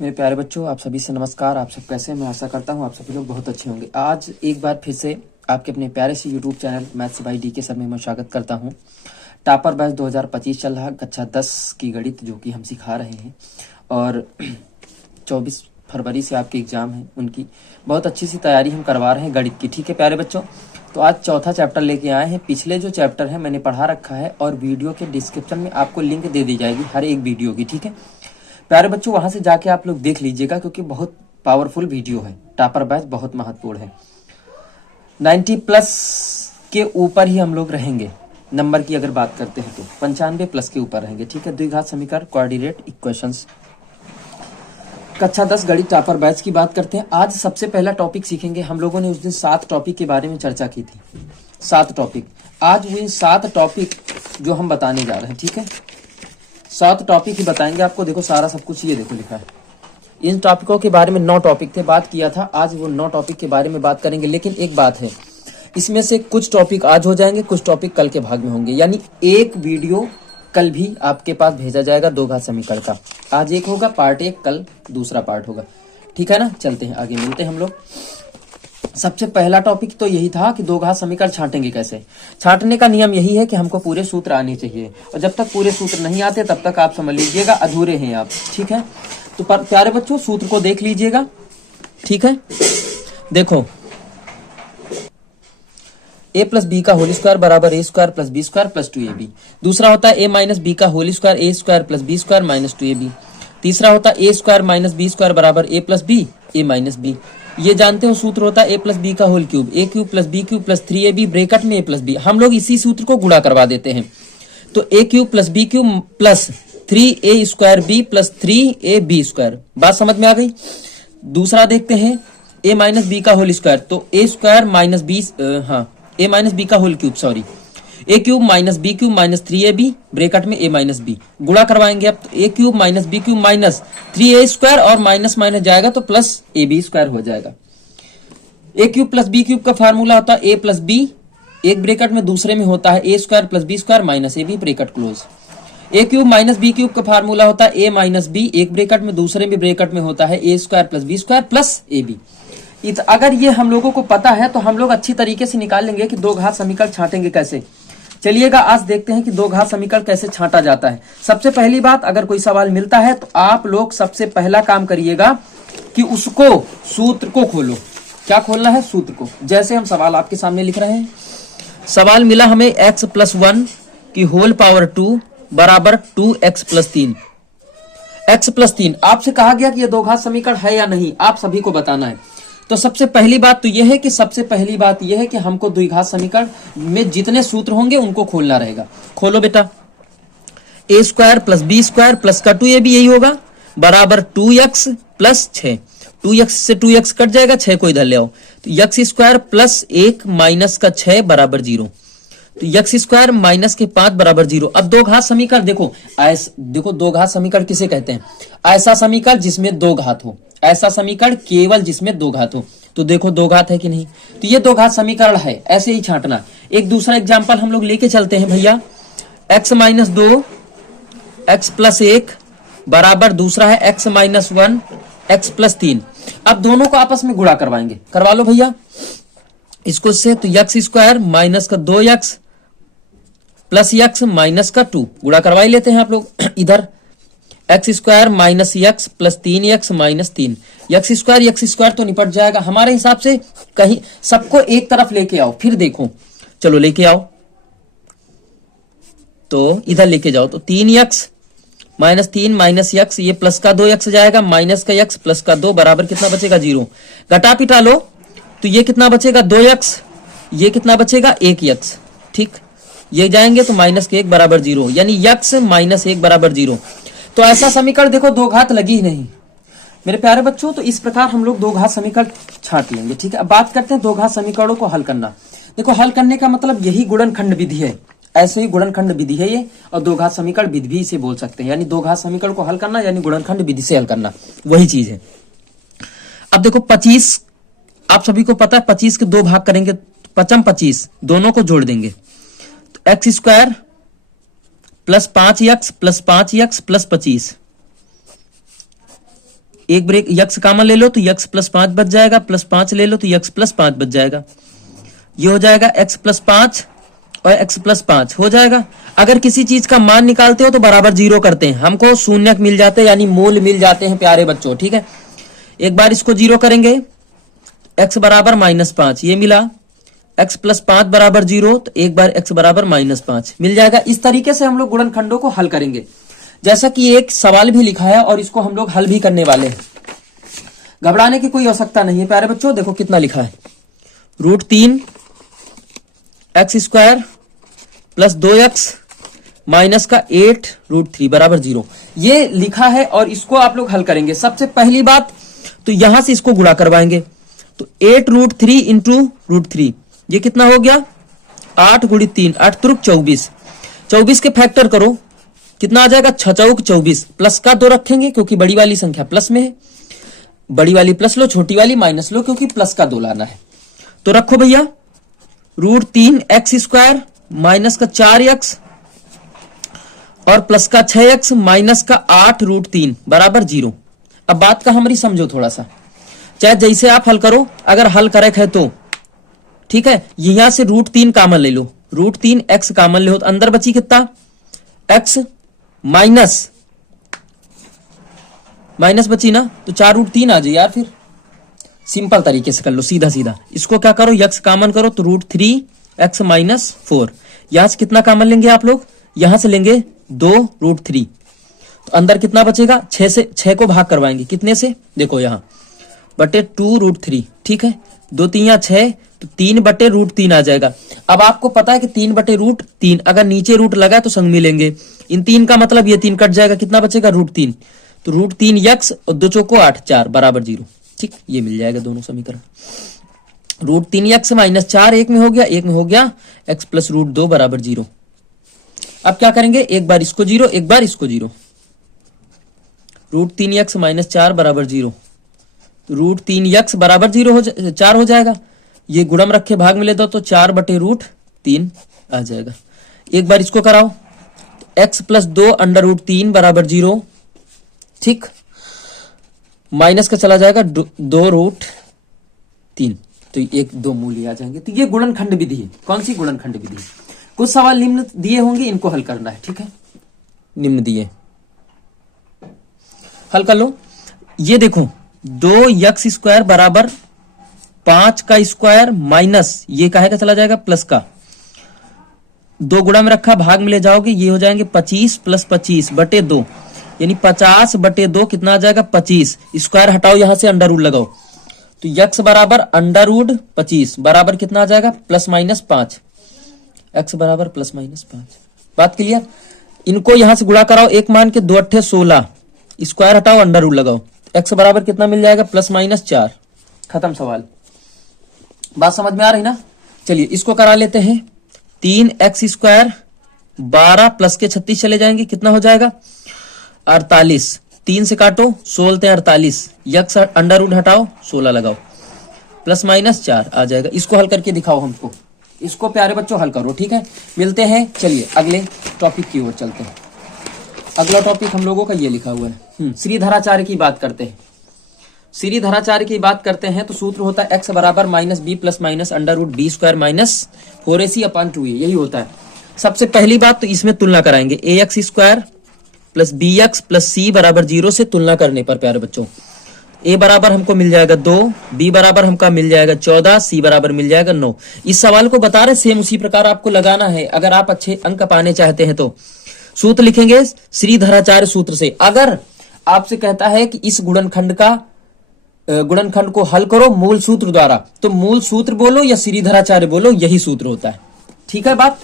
मेरे प्यारे बच्चों, आप सभी से नमस्कार। आप सब कैसे हैं? मैं आशा करता हूं आप सभी लोग बहुत अच्छे होंगे। आज एक बार फिर से आपके अपने प्यारे से YouTube channel maths by D के सर में मैं स्वागत करता हूं। टॉपर बैच 2025 चल रहा, कक्षा 10 की गणित जो कि हम सिखा रहे हैं और 24 फरवरी से आपके एग्जाम हैं, उनकी बहुत अच्छी सी तैयारी हम करवा रहे हैं गणित की। ठीक है प्यारे बच्चों, तो आज चौथा चैप्टर लेके आए हैं। पिछले जो चैप्टर है मैंने पढ़ा रखा है और वीडियो के डिस्क्रिप्शन में आपको लिंक दे दी जाएगी हर एक वीडियो की। ठीक है प्यारे बच्चों, वहां से जाके आप लोग देख लीजिएगा क्योंकि बहुत पावरफुल वीडियो है। टॉपर बैच बहुत महत्वपूर्ण है। 90 प्लस के ऊपर ही हम लोग रहेंगे। नंबर की अगर बात करते हैं तो 95 प्लस के ऊपर रहेंगे। ठीक है, द्विघात समीकरण, कोऑर्डिनेट इक्वेशंस, कक्षा 10 गणित टॉपर बैच की बात करते हैं। आज सबसे पहला टॉपिक सीखेंगे। हम लोगों ने उस दिन 7 टॉपिक के बारे में चर्चा की थी। 7 टॉपिक, आज वो 7 टॉपिक जो हम बताने जा रहे हैं। ठीक है, 7 टॉपिक ही बताएंगे आपको। देखो सारा सब कुछ ये देखो लिखा है। इन टॉपिकों के बारे में 9 टॉपिक थे, बात किया था। आज वो 9 टॉपिक के बारे में बात करेंगे। लेकिन एक बात है, इसमें से कुछ टॉपिक आज हो जाएंगे, कुछ टॉपिक कल के भाग में होंगे। यानी एक वीडियो कल भी आपके पास भेजा जाएगा दो घात समीकरण का। आज एक होगा पार्ट 1, कल दूसरा पार्ट होगा। ठीक है ना, चलते हैं आगे, मिलते हैं हम लोग। सबसे पहला टॉपिक तो यही था कि दो घात समीकरण छांटेंगे कैसे। छांटने का नियम यही है कि हमको पूरे सूत्र आने चाहिए और जब तक पूरे सूत्र नहीं आते तब तक आप समझ लीजिएगा अधूरे हैं आप। ठीक है, तो प्यारे बच्चों सूत्र को देख लीजिएगा। ठीक है, देखो a प्लस बी का होल स्क्वायर बराबर A square plus B square plus 2ab। दूसरा होता है a माइनस बी का whole square A square plus B square minus 2ab। तीसरा होता है A square minus B square बराबर A plus B A minus B. ये जानते हो सूत्र होता है ए प्लस बी का whole cube, A cube plus B cube plus 3ab bracket में ए प्लस बी। हम लोग इसी सूत्र को गुणा करवा देते हैं, तो A cube plus B cube plus 3a square B plus 3ab square. बात समझ में आ गई। दूसरा देखते हैं a माइनस बी का होल स्क्वायर, तो A square minus B, A minus B का whole cube, sorry, A cube minus B cube minus 3ab bracket में ए माइनस बी। गुणा करवाएंगे अब, तो A cube minus B cube minus 3a square और minus minus जाएगा तो plus A B square हो जाएगा। A cube plus B cube का फार्मूला होता है ए प्लस बी, एक ब्रैकेट में दूसरे में होता है A square plus B square minus A B bracket close. A cube minus B cube का फार्मूला होता है ए माइनस बी, एक ब्रैकेट में दूसरे में ब्रैकेट में होता है A square plus B square plus A B. अगर ये हम लोगों को पता है तो हम लोग अच्छी तरीके से निकाल लेंगे कि दो घात समीकरण छांटेंगे कैसे। चलिएगा आज देखते हैं कि दो घात समीकरण कैसे छांटा जाता है। सबसे पहली बात, अगर कोई सवाल मिलता है तो आप लोग सबसे पहला काम करिएगा कि उसको सूत्र को खोलो। क्या खोलना है? सूत्र को। जैसे हम सवाल आपके सामने लिख रहे हैं, सवाल मिला हमें x प्लस 1 की होल पावर 2 बराबर 2x प्लस 3। x प्लस 3 आपसे कहा गया कि यह दो घात समीकरण है या नहीं, आप सभी को बताना है। तो सबसे पहली बात तो यह है कि हमको द्विघात समीकरण में जितने सूत्र होंगे उनको खोलना रहेगा। खोलो बेटा, A square plus B square plus का 2ab यही होगा बराबर 2x प्लस 6। 2x से 2x कट जाएगा, 6 को इधर ले आओ, तो x स्क्वायर प्लस 1 माइनस का 6 बराबर 0। तो x स्क्वायर माइनस के 5 बराबर 0। अब दो घात समीकरण देखो, देखो दो घात समीकरण किसे कहते हैं? ऐसा समीकरण जिसमें दो घात हो, ऐसा समीकरण केवल जिसमें दो घात हो। तो देखो दो घात है कि नहीं, तो ये दो घात समीकरण है, ऐसे ही छांटना। एक दूसरा एग्जांपल हम लोग लेके चलते हैं भैया, x माइनस 2 x प्लस 1 बराबर दूसरा है x माइनस 1 x प्लस 3। अब दोनों को आपस में गुणा करवाएंगे, करवा लो भैया इसको से। तो x स्क्वायर माइनस का 2x प्लस x माइनस का 2 गुणा करवा ही लेते हैं आप लोग। इधर x square minus x plus 3x minus 3, x square तो निपट जाएगा हमारे हिसाब से। कहीं सबको एक तरफ लेके आओ, फिर देखो, चलो लेके आओ, तो इधर लेके जाओ, तो 3x माइनस 3 माइनस x, ये प्लस का 2x जाएगा, माइनस का x प्लस का 2 बराबर कितना बचेगा? 0। घटा पिटा लो तो ये कितना बचेगा? 2x, ये कितना बचेगा? 1x। ठीक, ये जाएंगे तो माइनस के 1 बराबर 0, यानी x माइनस 1 बराबर 0। तो ऐसा समीकरण देखो दो घात लगी ही नहीं मेरे प्यारे बच्चों। तो इस प्रकार हम लोग दो घात समीकरण छांट लेंगे। ठीक है, अब बात करते हैं दो घात समीकरणों को हल करना। देखो हल करने का मतलब यही गुणनखंड विधि है, ऐसे ही गुणनखंड विधि है ये, और दो घात समीकरण विधि भी इसे बोल सकते हैं। यानी दो घात समीकरण को हल करना यानी गुणनखंड विधि से हल करना, वही चीज है। अब देखो 25, आप सभी को पता है 25 के दो भाग करेंगे, 25 दोनों को जोड़ देंगे, तो x square plus 5x plus 5x plus 25 एक ब्रेक यक्स कॉमन ले लो तो यक्स प्लस 5 बच जाएगा, प्लस 5 ले लो तो यक्स प्लस 5 बच जाएगा। ये हो जाएगा एक्स प्लस 5 और एक्स प्लस 5 हो जाएगा। अगर किसी चीज का मान निकालते हो तो बराबर 0 करते हैं, हमको शून्यक मिल जाते हैं यानी मूल मिल जाते हैं प्यारे बच्चों, ठीक है। एक बार इसको 0 करेंगे, x बराबर -5 ये मिला, x प्लस 5 बराबर 0 तो एक बार x बराबर -5 मिल जाएगा। इस तरीके से हम लोग गुणनखंडों को हल करेंगे, जैसा कि एक सवाल भी लिखा है और इसको हम लोग हल भी करने वाले हैं। घबराने की कोई आवश्यकता नहीं है प्यारे बच्चों। देखो कितना लिखा है, √3 x² प्लस 2x माइनस का 8 √3 बराबर 0 ये लिखा है और इसको आप लोग हल करेंगे। सबसे पहली बात तो यहां से इसको गुणा करवाएंगे, तो 8 √3 इंटू √3 ये कितना हो गया 8 गुणित 3 8 त्रुक 24, 24 के फैक्टर करो कितना आ जाएगा 6 चौक 24, प्लस का 2 रखेंगे क्योंकि बड़ी वाली संख्या प्लस में है, बड़ी वाली प्लस लो छोटी वाली माइनस लो क्योंकि प्लस का 2 लाना है। तो रखो भैया √3 x² माइनस का 4x और प्लस का 6x माइनस का 8 √3 बराबर 0। अब बात का हमारी समझो थोड़ा सा, चाहे जैसे आप हल करो, अगर हल करेक्ट है तो ठीक है। यहां से √3 कॉमन ले लो, √3 x कॉमन ले हो तो अंदर बची कितना x माइनस बची ना, तो 4 √3 आ जाए यार। फिर सिंपल तरीके से कर लो, सीधा सीधा इसको क्या करो x कॉमन करो तो √3 x माइनस 4, यहां से कितना कॉमन लेंगे आप लोग, यहां से लेंगे 2 √3 तो अंदर कितना बचेगा 6 को भाग करवाएंगे कितने से, देखो यहां बटे 2 √3, ठीक है 2 3 6 तो 3 बटे √3 आ जाएगा। अब आपको पता है कि 3 बटे √3 अगर नीचे रूट लगा तो संग मिलेंगे, इन 3 का मतलब ये 3 कट जाएगा, कितना बचेगा √3 तो √3 यक्स और 2 चौको 8 4 बराबर 0, ठीक ये मिल जाएगा दोनों समीकरण। √3 यक्स माइनस 4 एक में हो गया, एक में हो गया x प्लस √2 बराबर 0। अब क्या करेंगे, एक बार इसको 0 एक बार इसको 0, √3 यक्स माइनस 4 बराबर 0, √3 यक्स बराबर 4 हो जाएगा, ये गुणम रखे भाग में ले दो तो 4 बटे √3 आ जाएगा। एक बार इसको कराओ, x प्लस 2 अंडर √3 बराबर 0, ठीक माइनस का चला जाएगा 2 √3 तो एक 2 मूल्य आ जाएंगे। तो ये गुणनखंड विधि है। कौन सी गुणनखंड विधि, कुछ सवाल निम्न दिए होंगे इनको हल करना है, ठीक है निम्न दिए हल कर लो। ये देखो 2x² बराबर 5 का स्क्वायर माइनस ये काहे का चला जाएगा प्लस का, 2 गुणा में रखा भाग में ले जाओगे ये हो जाएंगे 25 प्लस 25 बटे 2 यानी 50 बटे 2 कितना आ जाएगा 25, स्क्वायर हटाओ यहां से अंडर रूट लगाओ तो x बराबर अंडर रूट 25 बराबर कितना आ जाएगा +-5, x बराबर +-5। बात क्लियर, इनको यहां से गुणा कराओ, एक मान के 2 अट्ठे 16, स्क्वायर हटाओ अंडर रूट लगाओ, x बराबर कितना मिल जाएगा +-4, खत्म सवाल। बात समझ में आ रही ना, चलिए इसको करा लेते हैं। 3x² 12 प्लस के 36 चले जाएंगे, कितना हो जाएगा 48, 3 से काटो 16 48, यक्स अंडर रूट हटाओ 16 लगाओ, +-4 आ जाएगा। इसको हल करके दिखाओ हमको, इसको प्यारे बच्चों हल करो, ठीक है मिलते हैं। चलिए अगले टॉपिक की ओर चलते हैं। अगला टॉपिक हम लोगों का ये लिखा हुआ है, श्रीधराचार्य की बात करते हैं। श्रीधराचार्य की बात करते हैं तो सूत्र होता है x बराबर -b plus minus under root b² minus 4ac/2a, यही होता है। सबसे पहली बात तो इसमें तुलना कराएंगे, ax² plus bx plus c बराबर 0 से तुलना करने पर प्यारे बच्चों a बराबर हमको मिल जाएगा 2, b बराबर हमका मिल जाएगा 14, c बराबर मिल जाएगा 9। इस सवाल को बता रहे सेम उसी प्रकार आपको लगाना है। अगर आप अच्छे अंक पाने चाहते हैं तो सूत्र लिखेंगे श्रीधराचार्य सूत्र से। अगर आपसे कहता है कि इस गुणनखंड को हल करो मूल सूत्र द्वारा, तो मूल सूत्र बोलो या श्रीधराचार्य बोलो, यही सूत्र होता है, ठीक है बात।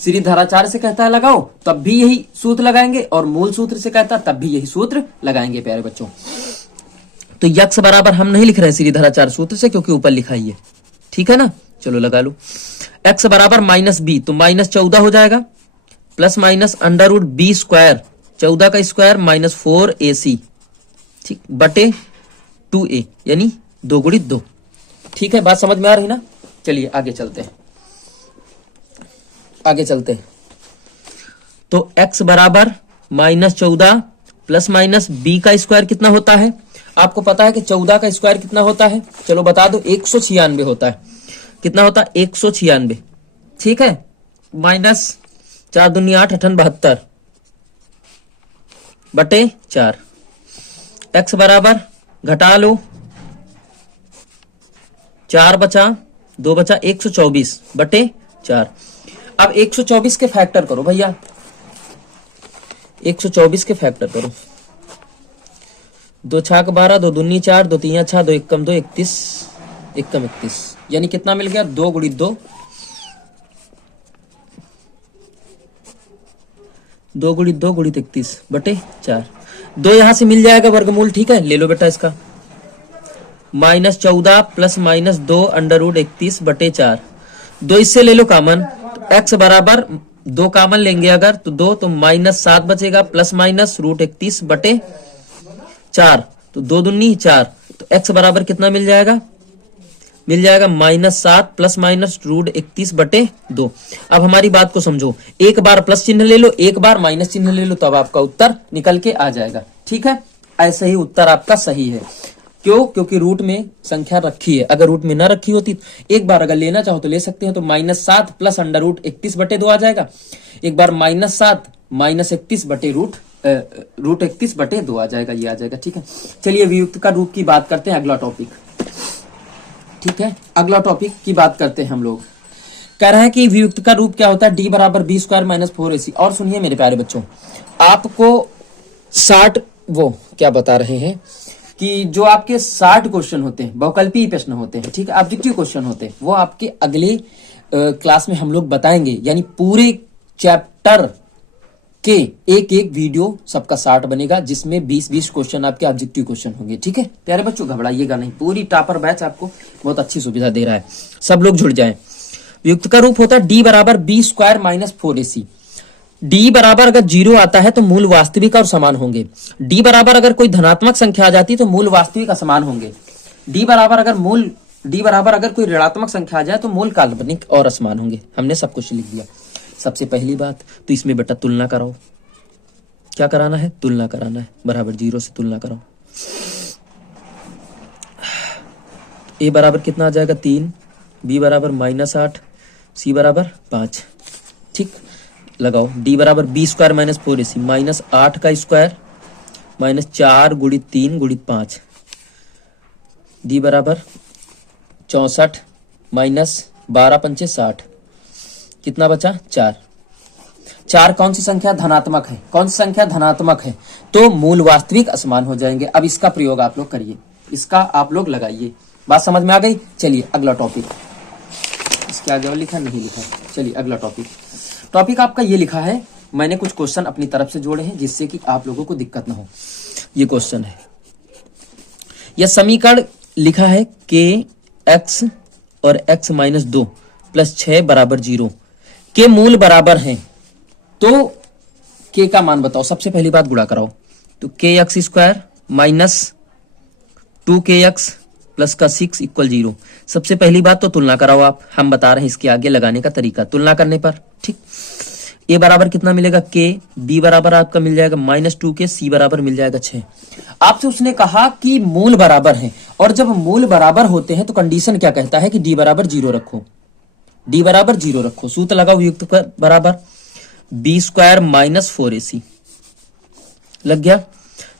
श्रीधराचार्य से कहता है लगाओ तब भी यही सूत्र लगाएंगे, और मूल सूत्र से कहता है तब भी यही सूत्र लगाएंगे प्यारे बच्चों। तो यक्स बराबर हम नहीं लिख रहे श्रीधराचार्य सूत्र से क्योंकि ऊपर लिखा ही है, ठीक है ना। चलो लगा लो, एक्स बराबर -b तो -14 हो जाएगा, plus minus under root b², 14 का स्क्वायर -4ac, ठीक बटे 2a यानी 2 गुणित 2, ठीक है बात समझ में आ रही ना। चलिए आगे चलते हैं, तो x बराबर -14 प्लस माइनस b का स्क्वायर कितना होता है, आपको पता है कि 14 का स्क्वायर कितना होता है, चलो बता दो, 196 होता है। कितना होता है? 196, ठीक है, माइनस 4 दूनी 8, 8 72 बटे 4। एक्स बराबर घटा लो, 4 बचा 2 बचा 124 बटे 4। अब 124 के फैक्टर करो भैया, 124 के फैक्टर करो। 2 छाक 12, 2 दूनी 4, 2 तीन 6, 2 एकम 2, 31, एकम 31, यानी कितना मिल गया? 2 गुणित 2, 2 गुणित 2 गुणित 31 बटे 4। 2 यहां से मिल जाएगा वर्गमूल, ठीक है, ले लो बेटा इसका। -14 प्लस -2 अंडर रूट 31 बटे 4। 2 इससे ले लो कामन, एक्स बराबर 2 कामन लेंगे अगर तो 2, तो -7 बचेगा प्लस माइनस रूट 31 बटे 4, तो 2 दूनी 4, तो एक्स बराबर कितना मिल जाएगा? मिल जाएगा -7 प्लस माइनस रूट 31 बटे 2। अब हमारी बात को समझो, एक बार प्लस चिन्ह ले लो, एक बार माइनस चिन्ह ले लो, तब आपका उत्तर निकल के आ जाएगा, ठीक है। ऐसे ही उत्तर आपका सही है। क्यों? क्योंकि रूट में संख्या रखी है, अगर रूट में ना रखी होती एक बार अगर लेना चाहो तो ले सकते हो, तो -7 प्लस अंडर रूट 31 बटे 2 आ जाएगा। एक बार -7 माइनस 31 बटे रूट 31 बटे 2 आ जाएगा, ये आ जाएगा, ठीक है। चलिए वियुक्त का रूप की बात करते हैं, अगला टॉपिक, ठीक है। अगला टॉपिक की बात करते हैं हम लोग। कह रहे हैं कि वियुक्त का रूप क्या होता है? d बराबर b स्क्वायर माइनस 4ac। और सुनिए मेरे प्यारे बच्चों, आपको 60 वो क्या बता रहे हैं कि जो आपके 60 क्वेश्चन होते हैं, बहुकल्पीय प्रश्न होते हैं, ठीक है, ऑब्जेक्टिव क्वेश्चन होते हैं, वो आपके अगले क्लास में हम लोग बताएंगे। यानी पूरे चैप्टर के एक एक वीडियो सबका 60 बनेगा, जिसमें 20-20 क्वेश्चन आपके ऑब्जेक्टिव क्वेश्चन होंगे, ठीक है प्यारे बच्चों, घबराइएगा नहीं। पूरी टॉपर बैच आपको बहुत अच्छी सुविधा दे रहा है, सब लोग जुड़ जाएं। युक्त का रूप होता है d बराबर b square minus 4ac। d बराबर अगर 0 आता है तो मूल वास्तविक और समान होंगे। d बराबर अगर कोई धनात्मक संख्या आ जाती है तो मूल वास्तविक असमान होंगे। d बराबर अगर कोई ऋणात्मक संख्या आ जाए तो मूल काल्पनिक और असमान होंगे। हमने सब कुछ लिख दिया। सबसे पहली बात तो इसमें बेटा तुलना कराओ। क्या कराना है? तुलना कराना है। बराबर 0 से तुलना कराओ। a बराबर कितना आ जाएगा? 3, b बराबर -8, c बराबर 5, ठीक। लगाओ d बराबर b स्क्वायर माइनस 4ac, -8 का स्क्वायर -4 गुणित 3 गुणित 5, d बराबर 64 -12 पंचे 60, कितना बचा? 4। 4 कौन सी संख्या? धनात्मक है। कौन सी संख्या? धनात्मक है, तो मूल वास्तविक असमान हो जाएंगे। अब इसका प्रयोग आप लोग करिए, इसका आप लोग लगाइए। बात समझ में आ गई? चलिए अगला टॉपिक। इसके आगे और लिखा नहीं लिखा? चलिए अगला टॉपिक आपका ये लिखा है। मैंने कुछ क्वेश्चन अपनी तरफ से जोड़े हैं जिससे कि आप लोगों को दिक्कत ना हो। ये क्वेश्चन है, यह समीकरण लिखा है के एक्स और x -2 प्लस 6 बराबर 0 के मूल बराबर हैं, तो के का मान बताओ। सबसे पहली बात गुणा कराओ, तो के x square minus 2kx plus का 6 इक्वल 0। सबसे पहली बात तो तुलना कराओ आप। हम बता रहे हैं इसके आगे लगाने का तरीका तुलना करने पर, ठीक। a बराबर कितना मिलेगा? k, b बराबर आपका मिल जाएगा -2k, c बराबर मिल जाएगा 6। आपसे उसने कहा कि मूल बराबर है, और जब मूल बराबर होते हैं तो कंडीशन क्या कहता है कि d बराबर 0 रखो। d बराबर 0 रखो। सूत्र लगाओ युक्त पर बराबर b स्क्वायर माइनस 4ac लग गया,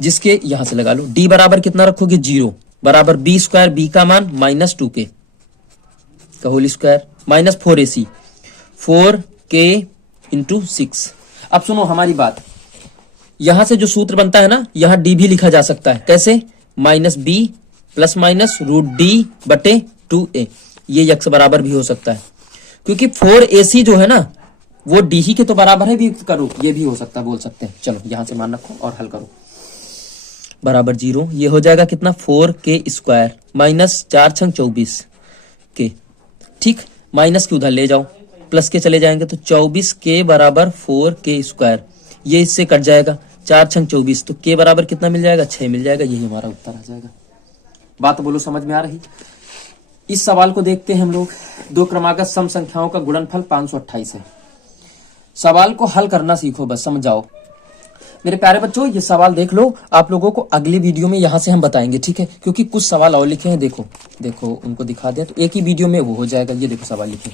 जिसके यहां से लगा लो। d बराबर कितना रखोगे? 0 बराबर b स्क्वायर, b का मान -2k का whole square minus 4ac, 4k into 6। अब सुनो हमारी बात, यहां से जो सूत्र बनता है ना, यहां d भी लिखा जा सकता है। कैसे? -b plus minus root d बटे 2a। ये x बराबर भी हो सकता है, क्योंकि 4ac जो है ना वो d ही के तो बराबर है। भी करो, ये भी हो सकता है, बोल सकते हैं। चलो यहां से मान रखो और हल करो। बराबर 0, ये हो जाएगा कितना? 4k स्क्वायर माइनस 4 छंग 24 के, ठीक। माइनस के उधर ले जाओ, प्लस के चले जाएंगे तो 24k बराबर 4k स्क्वायर। ये इससे कट जाएगा, 4 छंग 24, तो k बराबर कितना मिल जाएगा? 6 मिल जाएगा। यही हमारा उत्तर आ जाएगा। बात बोलो, समझ में आ रही? इस सवाल को देखते हैं हम लोग। 2 क्रमागत सम संख्याओं का गुणनफल 528 है। सवाल को हल करना सीखो, बस समझ जाओ। मेरे प्यारे बच्चों ये सवाल देख लो, आप लोगों को अगली वीडियो में यहाँ से हम बताएंगे, ठीक है, क्योंकि कुछ सवाल और लिखे हैं। देखो देखो उनको दिखा दिया तो एक ही वीडियो में वो हो जाएगा। ये देखो सवाल लिखे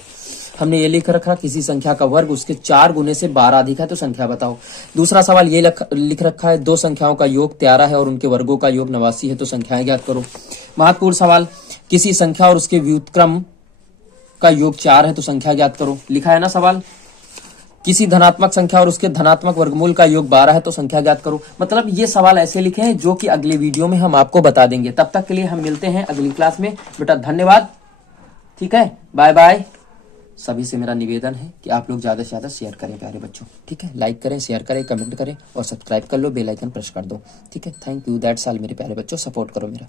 हमने, ये लिख रखा किसी संख्या का वर्ग उसके 4 गुने से 12 अधिक है तो संख्या बताओ। दूसरा सवाल ये लिख रखा है दो संख्याओं का योग 13 है और उनके वर्गों का योग 89 है तो संख्याएं ज्ञात करो। महत्वपूर्ण सवाल, किसी संख्या और उसके व्युत्क्रम का योग 4 है तो संख्या ज्ञात करो। लिखा है ना सवाल, किसी धनात्मक संख्या और उसके धनात्मक वर्गमूल का योग 12 है तो संख्या ज्ञात करो। मतलब ये सवाल ऐसे लिखे हैं जो कि अगले वीडियो में हम आपको बता देंगे। तब तक के लिए हम मिलते हैं अगली क्लास में। बेटा धन्यवाद, ठीक है, बाय बाय। सभी से मेरा निवेदन है कि आप लोग ज्यादा से ज्यादा शेयर करें प्यारे बच्चों, ठीक है, लाइक करें, शेयर करें, कमेंट करें और सब्सक्राइब कर लो, बेल आइकन प्रेस कर दो, ठीक है। थैंक यू, दैट्स ऑल मेरे प्यारे बच्चों, सपोर्ट करो मेरा।